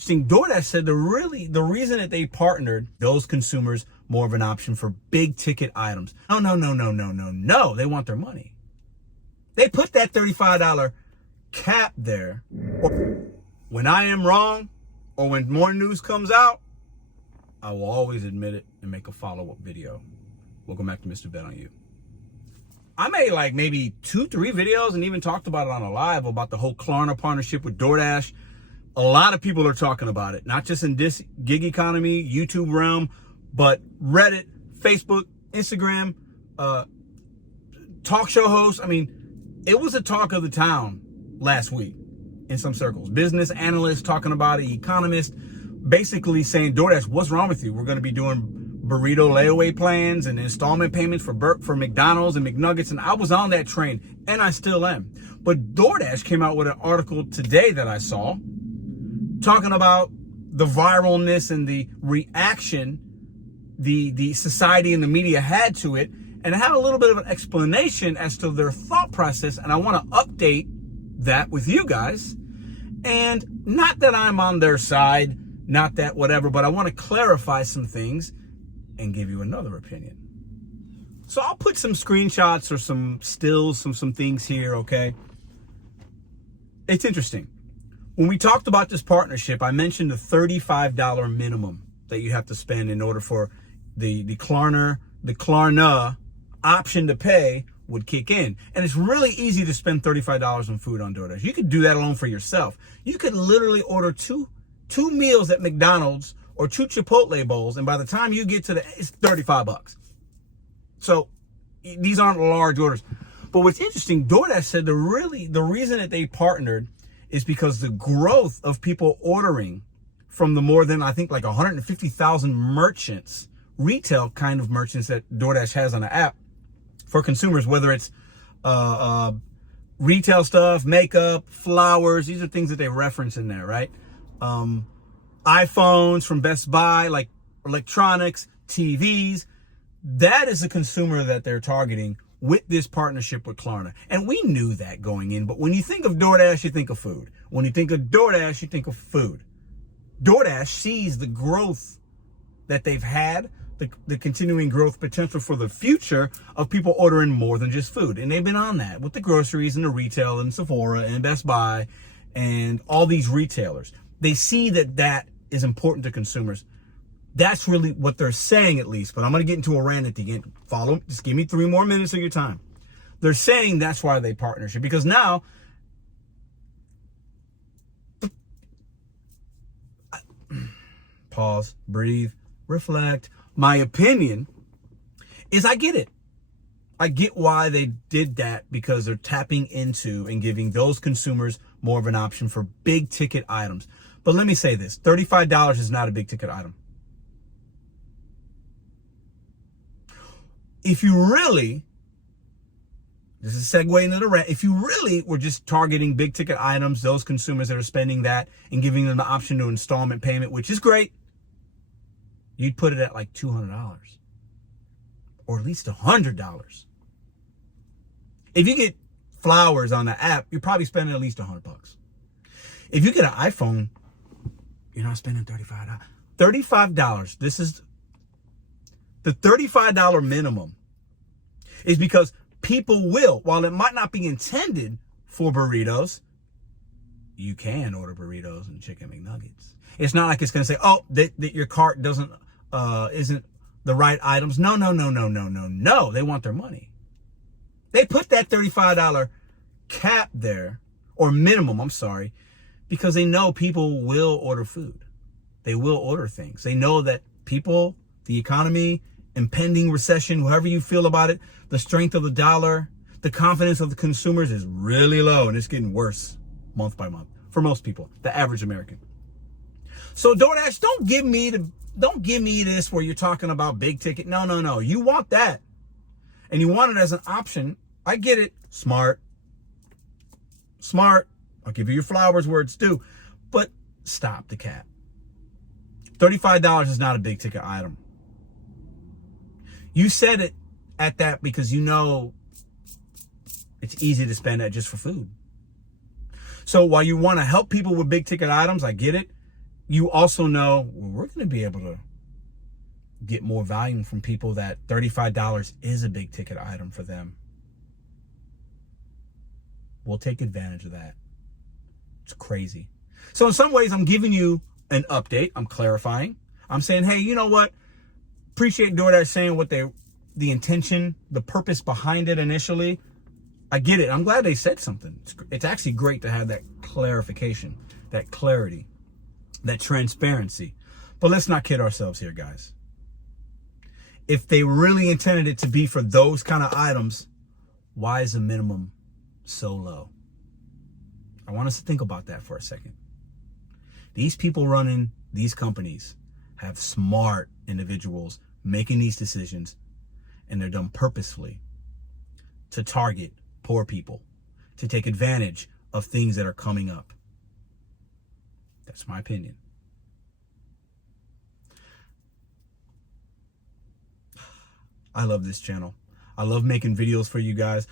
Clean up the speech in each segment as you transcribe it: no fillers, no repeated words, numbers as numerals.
DoorDash said the reason that they partnered those consumers more of an option for big ticket items. No. They want their money. They put that $35 cap there. When I am wrong or when more news comes out, I will always admit it and make a follow-up video. Welcome back to Mr.BetonYou. I made like maybe 2-3 videos and even talked about it on a live about the whole Klarna partnership with DoorDash. A lot of people are talking about it, not just in this gig economy, YouTube realm, but Reddit, Facebook, Instagram, talk show hosts. I mean, it was a talk of the town last week in some circles. Business analysts talking about it, economists basically saying, DoorDash, what's wrong with you? We're going to be doing burrito layaway plans and installment payments for McDonald's and McNuggets. And I was on that train, and I still am. But DoorDash came out with an article today that I saw talking about the viralness and the reaction the society and the media had to it, and it had a little bit of an explanation as to their thought process, and I want to update that with you guys. And not that I'm on their side, not that whatever, but I want to clarify some things and give you another opinion. So I'll put some screenshots or some stills, some things here, okay? It's interesting. When we talked about this partnership, I mentioned the $35 minimum that you have to spend in order for the Klarna option to pay would kick in. And it's really easy to spend $35 on food on DoorDash. You could do that alone for yourself. You could literally order two meals at McDonald's or 2 Chipotle bowls, and by the time you get to it's $35. So these aren't large orders. But what's interesting, DoorDash said the reason that they partnered is because the growth of people ordering from the more than, I think, like 150,000 merchants, retail kind of merchants that DoorDash has on the app for consumers, whether it's retail stuff, makeup, flowers. These are things that they reference in there, right? iPhones from Best Buy, like electronics, TVs. That is the consumer that they're targeting with this partnership with Klarna. And we knew that going in, but when you think of DoorDash, you think of food. When you think of DoorDash, you think of food. DoorDash sees the growth that they've had, the continuing growth potential for the future of people ordering more than just food. And they've been on that with the groceries and the retail and Sephora and Best Buy and all these retailers. They see that that is important to consumers. That's really what they're saying, at least. But I'm going to get into a rant at the end. Follow. Just give me 3 more minutes of your time. They're saying that's why they partnership. Because now, pause, breathe, reflect. My opinion is I get it. I get why they did that, because they're tapping into and giving those consumers more of an option for big ticket items. But let me say this. $35 is not a big ticket item. If you really, this is a segue into the rant, if you really were just targeting big ticket items, those consumers that are spending that and giving them the option to installment payment, which is great, you'd put it at like $200 or at least $100. If you get flowers on the app, you're probably spending at least $100. If you get an iPhone, you're not spending $35. $35. This is the $35 minimum is because people will, while it might not be intended for burritos, you can order burritos and chicken McNuggets. It's not like it's going to say, oh, that your cart isn't the right items. No. They want their money. They put that $35 cap there, or minimum, I'm sorry, because they know people will order food. They will order things. They know that people, the economy, impending recession, however you feel about it, the strength of the dollar, the confidence of the consumers is really low, and it's getting worse month by month for most people, the average American. So DoorDash, don't give me this where you're talking about big ticket. No. You want that, and you want it as an option. I get it. Smart. I'll give you your flowers where it's due, but stop the cap. $35 is not a big ticket item. You said it at that because you know it's easy to spend that just for food. So while you want to help people with big ticket items, I get it. you also know we're going to be able to get more volume from people that $35 is a big ticket item for them. We'll take advantage of that. It's crazy. So in some ways, I'm giving you an update. I'm clarifying. I'm saying, hey, you know what? Appreciate DoorDash saying what the intention, the purpose behind it initially. I get it. I'm glad they said something. It's actually great to have that clarification, that clarity, that transparency. But let's not kid ourselves here, guys. If they really intended it to be for those kind of items, why is the minimum so low? I want us to think about that for a second. These people running these companies have smart individuals making these decisions, and they're done purposefully to target poor people, to take advantage of things that are coming up. That's my opinion. I love this channel. I love making videos for you guys.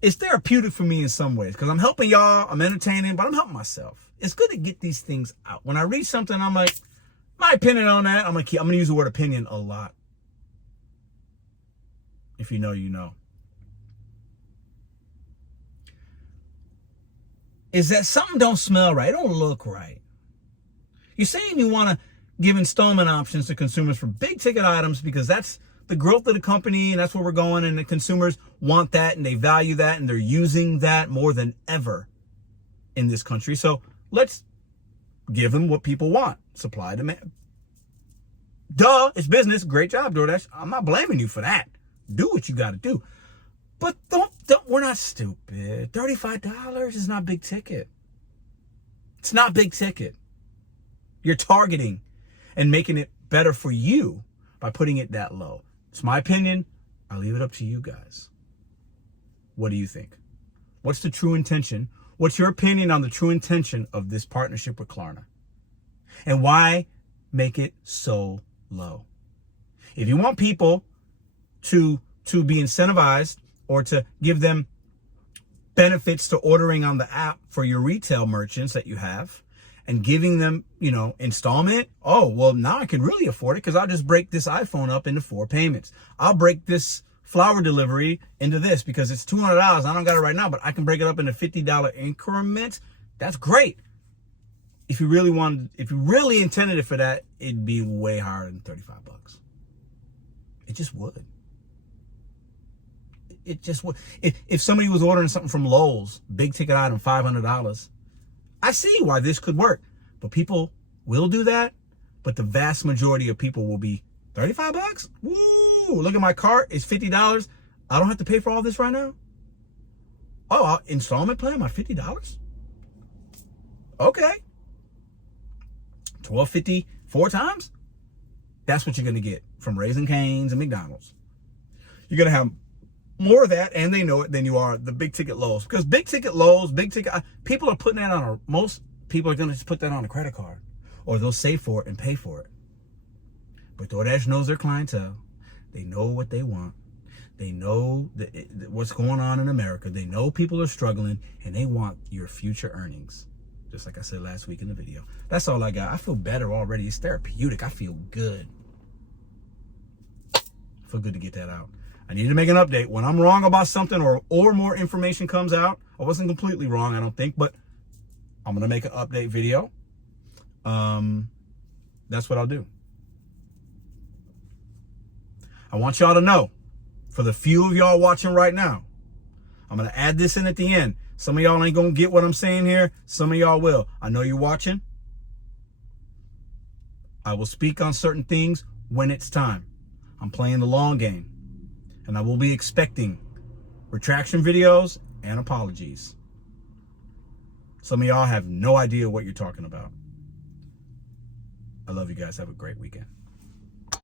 It's therapeutic for me in some ways because I'm helping y'all, I'm entertaining, but I'm helping myself. It's good to get these things out. When I read something, I'm like, my opinion on that, I'm gonna use the word opinion a lot. If you know, you know. Is that something don't smell right, it don't look right. You're saying you want to give installment options to consumers for big ticket items because that's the growth of the company and that's where we're going, and the consumers want that and they value that and they're using that more than ever in this country. So let's give them what people want. Supply, demand. Duh, it's business. Great job, DoorDash. I'm not blaming you for that. Do what you got to do. But we're not stupid. $35 is not big ticket. It's not big ticket. You're targeting and making it better for you by putting it that low. It's my opinion. I'll leave it up to you guys. What do you think? What's the true intention? What's your opinion on the true intention of this partnership with Klarna? And why make it so low? If you want people to be incentivized or to give them benefits to ordering on the app for your retail merchants that you have and giving them, installment. Oh, well, now I can really afford it because I'll just break this iPhone up into 4 payments. I'll break this flower delivery into this because it's $200. I don't got it right now, but I can break it up into $50 increments. That's great. If you really intended it for that, it'd be way higher than $35. It just would. It just would. If somebody was ordering something from Lowe's, big ticket item, $500, I see why this could work. But people will do that. But the vast majority of people will be $35? Woo! Look at my cart. It's $50. I don't have to pay for all this right now. Oh, installment plan, my $50? Okay. $12.50 4 times? That's what you're going to get from Raising Cane's and McDonald's. You're going to have more of that, and they know it, than you are the big ticket lows. Because big ticket lows, people are putting that on most people are going to just put that on a credit card. Or they'll save for it and pay for it. But DoorDash knows their clientele. They know what they want. They know what's going on in America. They know people are struggling, and they want your future earnings. Just like I said last week in the video. That's all I got. I feel better already. It's therapeutic. I feel good. I feel good to get that out. I need to make an update. When I'm wrong about something or more information comes out, I wasn't completely wrong, I don't think, but I'm going to make an update video. That's what I'll do. I want y'all to know, for the few of y'all watching right now, I'm going to add this in at the end. Some of y'all ain't going to get what I'm saying here. Some of y'all will. I know you're watching. I will speak on certain things when it's time. I'm playing the long game. And I will be expecting retraction videos and apologies. Some of y'all have no idea what you're talking about. I love you guys. Have a great weekend.